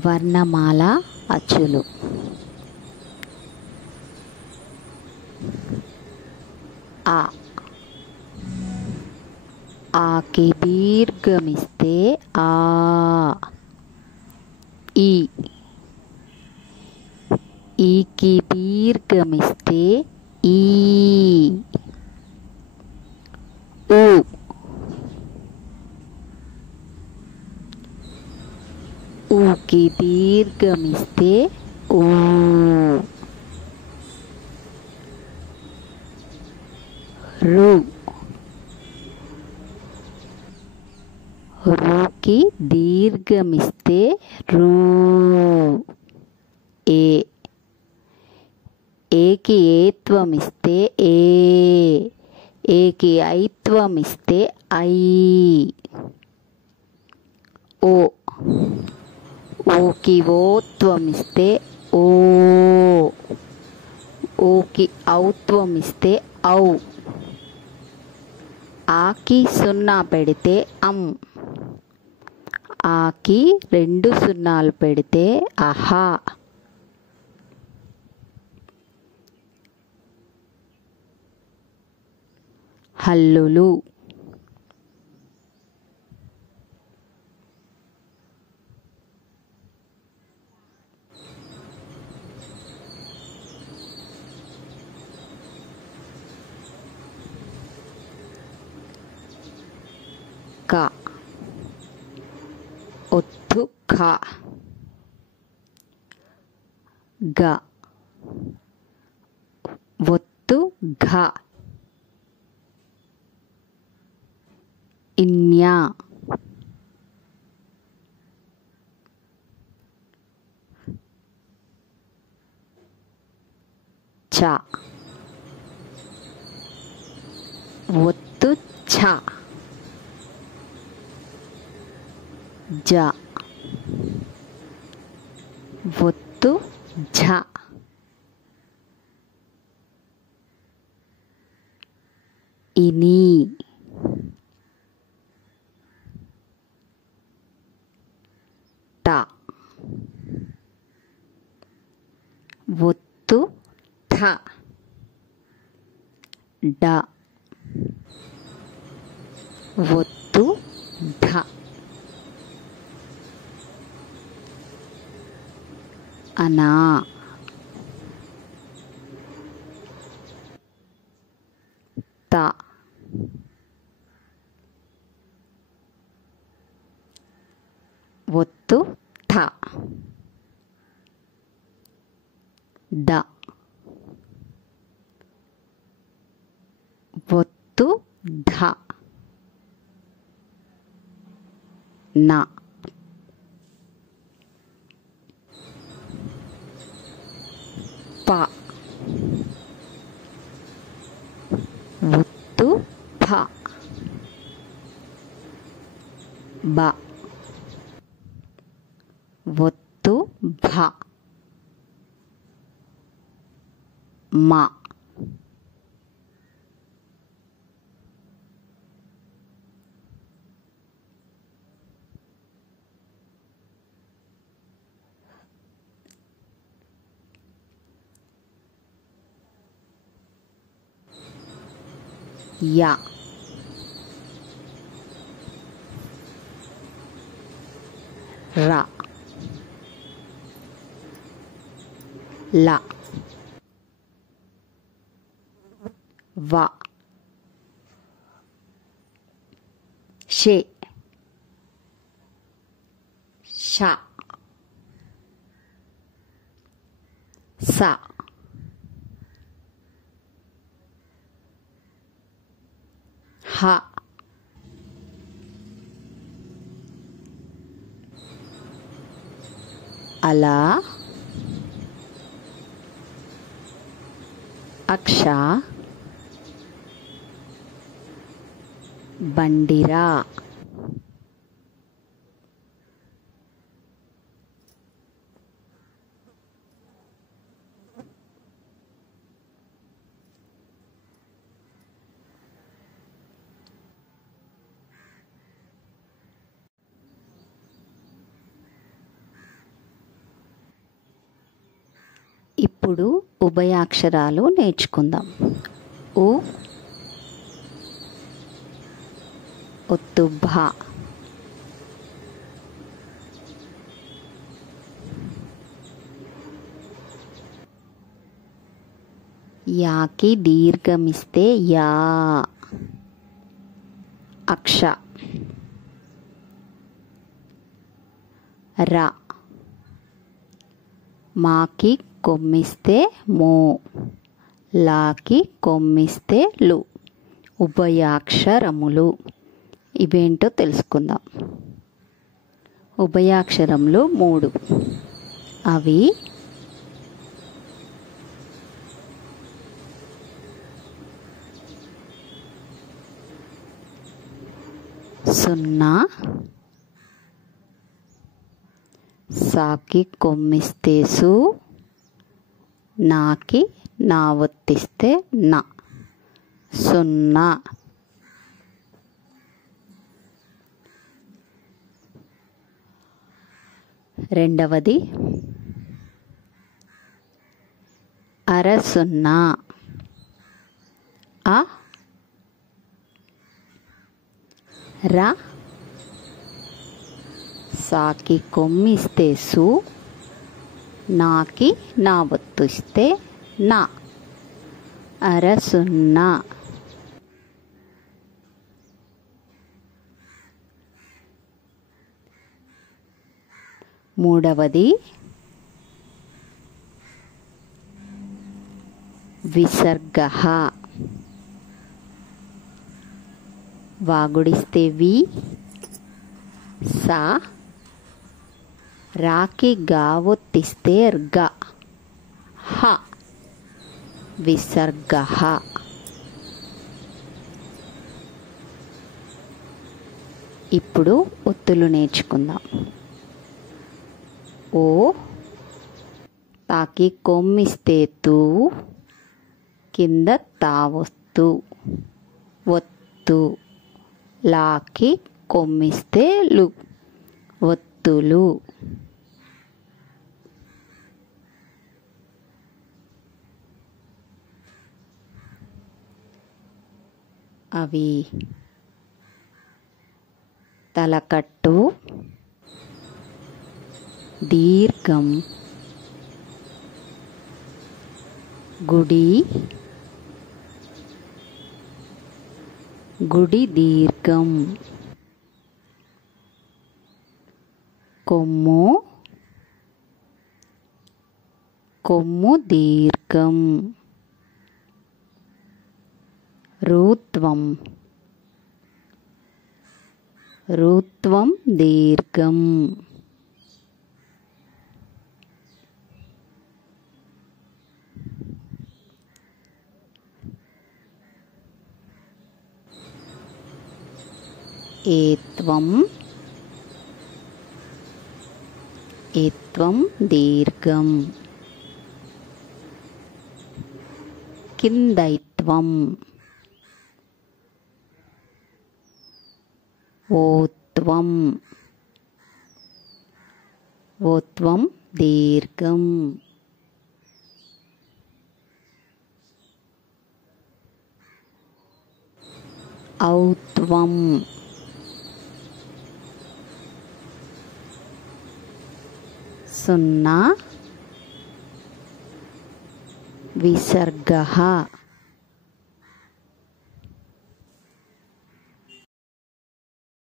వర్ణమాల అచ్చులు. ఆ ఆకి దీర్ఘమిస్తే ఆ. ఈ ఈకి దీర్ఘమిస్తే ఈ. ఊ ఊకి దీర్ఘమిస్తే ఊ. రు రుకి దీర్ఘమిస్తే రూ. ఏ ఏకి ఏత్వమిస్తే ఏ. ఏకి ఐత్వమిస్తే ఐ. ఓ ఓకి ఓత్వమిస్తే ఓ. ఓకి ఔత్వమిస్తే ఔ. ఆకి సున్నా పెడితే అం. ఆకి 2 సున్నాలు పెడితే అహా. హల్లులు. క ఒత్తు ఖ. గ ఒత్తు ఘ. ఇన్యా చ ఒత్తు ఛ. జ ఒత్తు ఝ. ఇని ట ఒత్తు ఠ. డ ఒత్తు ఢ. అనా త ఒత్తు ఠ. ద ఒత్తు ధ. న ప ఒత్తు ఫ. బ ఒత్తు భ. మ య ర ల వ షే ష స హ అలా అక్ష బండిరా ఇప్పుడు ఉభయాక్షరాలు నేర్చుకుందాం. ఉ ఒత్తు భ, యాకి దీర్ఘమిస్తే యా, అక్ష, ర, మాకి కొమ్మిస్తే మో, లాకి కొమ్మిస్తే లు. ఉభయాక్షరములు ఇవేంటో తెలుసుకుందాం. ఉభయాక్షరములు 3. అవి సున్నా, సాకి కొమ్మిస్తే సు, నాకి నా ఒత్తిస్తే నా, సున్నా. రెండవది అరసున్నా, అ, ర, సాకి కొమ్మిస్తే సు, నాకి నా ఒత్తిస్తే నా, అరసున్నా. మూడవది విసర్గః, వాగుడిస్తే వి, సా, రాకి గా ఒత్తిస్తే ర్గ, హ, విసర్గః. ఇప్పుడు ఒత్తులు నేర్చుకుందాం. ఓ, తాకి కొమ్మిస్తే తూ, కింద తావొత్తు, ఒత్తు, లాకి కొమ్మిస్తే లు, ఒత్తులు. అవి తలకట్టు, దీర్ఘం, గుడి, గుడి దీర్ఘం, కొమ్ము, కొమ్ము దీర్ఘం, రుత్వం, రుత్వం దీర్ఘం. ఏత్వం, ఏత్వం దీర్ఘం, కిందైత్వం, ఓత్వం, ఓత్వం దీర్ఘం. ఔత్వం, సున్నా, విసర్గః.